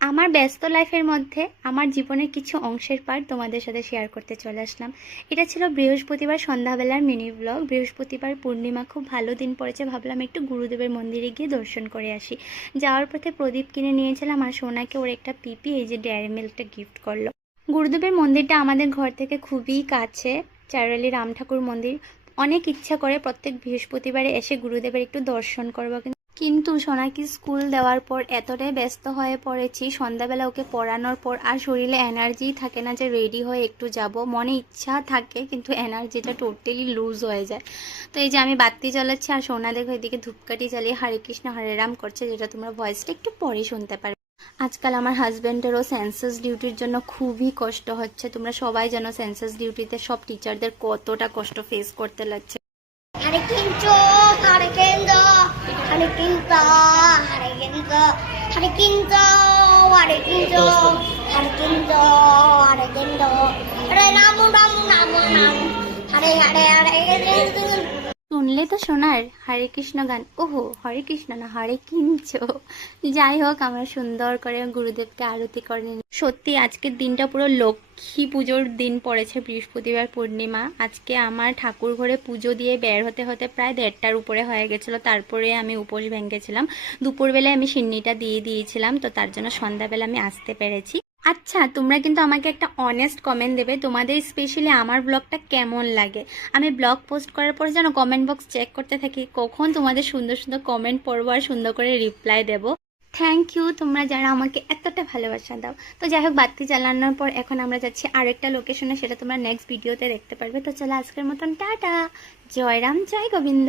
আমার ব্যস্ত লাইফের মধ্যে আমার জীবনের কিছু অংশের পার্ট তোমাদের সাথে শেয়ার করতে চলে আসলাম। এটা ছিল বৃহস্পতিবার সন্ধ্যাবেলার মিনি ব্লগ। বৃহস্পতিবার পূর্ণিমা, খুব ভালো দিন পড়েছে, ভাবলাম একটু গুরুদেবের মন্দিরে গিয়ে দর্শন করে আসি। যাওয়ার পথে প্রদীপ কিনে নিয়েছিলাম আর সোনাকে ওর একটা পিপি এই যে ডেয়ারি মিল্কটা গিফট করলো। গুরুদেবের মন্দিরটা আমাদের ঘর থেকে খুবই কাছে, চারালি রাম ঠাকুর মন্দির। অনেক ইচ্ছা করে প্রত্যেক বৃহস্পতিবারে এসে গুরুদেবের একটু দর্শন করবো, কিন্তু সোনাকে স্কুল দেওয়ার পর এতটাই ব্যস্ত হয়ে পড়েছি, সন্ধ্যাবেলা ওকে পড়ানোর পর আর শরীরে এনার্জি থাকে না যে রেডি হয়ে একটু যাব। মনে ইচ্ছা থাকে কিন্তু এনার্জিটা টোটালি লুজ হয়ে যায়। তো এই যে আমি বাতি জ্বালাচ্ছি আর সোনা দেখো এদিকে ধূপকাঠি জ্বালিয়ে হরে কৃষ্ণ হরে রাম করছে, যেটা তোমরা ভয়েসটা একটু পরে শুনতে পারবে। আজকাল আমার হাজব্যান্ডেরও সেন্সাস ডিউটির জন্য খুবই কষ্ট হচ্ছে। তোমরা সবাই জানো সেন্সাস ডিউটিতে সব টিচারদের কতটা কষ্ট ফেস করতে লাগছে। Hare Kincho, Hare Kendo, Hare Kinto, Hare Kendo, Hare Kinto, Hare Kinto, Hare Kinto, Hare Kendo, Hare Ramu Ramu Ramu Ramu, Hare Hare Hare Kendo. শুনলে তো সোনার হরে কৃষ্ণ গান, ওহো হরে কৃষ্ণ না হরে কিঞ্চ। যাই হোক, আমরা সুন্দর করে গুরুদেবকে আরতি করে নিই। সত্যি আজকের দিনটা পুরো লক্ষ্মী পুজোর দিন পড়েছে, বৃহস্পতিবার পূর্ণিমা। আজকে আমার ঠাকুর ঘরে পুজো দিয়ে বের হতে হতে প্রায় 1:30টার উপরে হয়ে গেছিলো। তারপরে আমি উপোস ভেঙেছিলাম। দুপুরবেলায় আমি সিন্নিটা দিয়ে দিয়েছিলাম, তো তার জন্য সন্ধ্যাবেলা আমি আসতে পেরেছি। আচ্ছা, তোমরা কিন্তু আমাকে একটা অনেস্ট কমেন্ট দেবে, তোমাদের স্পেশালি আমার ব্লগটা কেমন লাগে। আমি ব্লগ পোস্ট করার পর যেন কমেন্ট বক্স চেক করতে থাকি কখন তোমাদের সুন্দর সুন্দর কমেন্ট পড়বো আর সুন্দর করে রিপ্লাই দেবো। থ্যাংক ইউ তোমরা যারা আমাকে এতটা ভালোবাসা দাও। তো যাই হোক, বাতি জ্বালানোর পর এখন আমরা যাচ্ছি আরেকটা লোকেশনে, সেটা তোমরা নেক্সট ভিডিওতে দেখতে পারবে। তো চলো আজকের মতন টাটা। জয় রাম, জয় গোবিন্দ।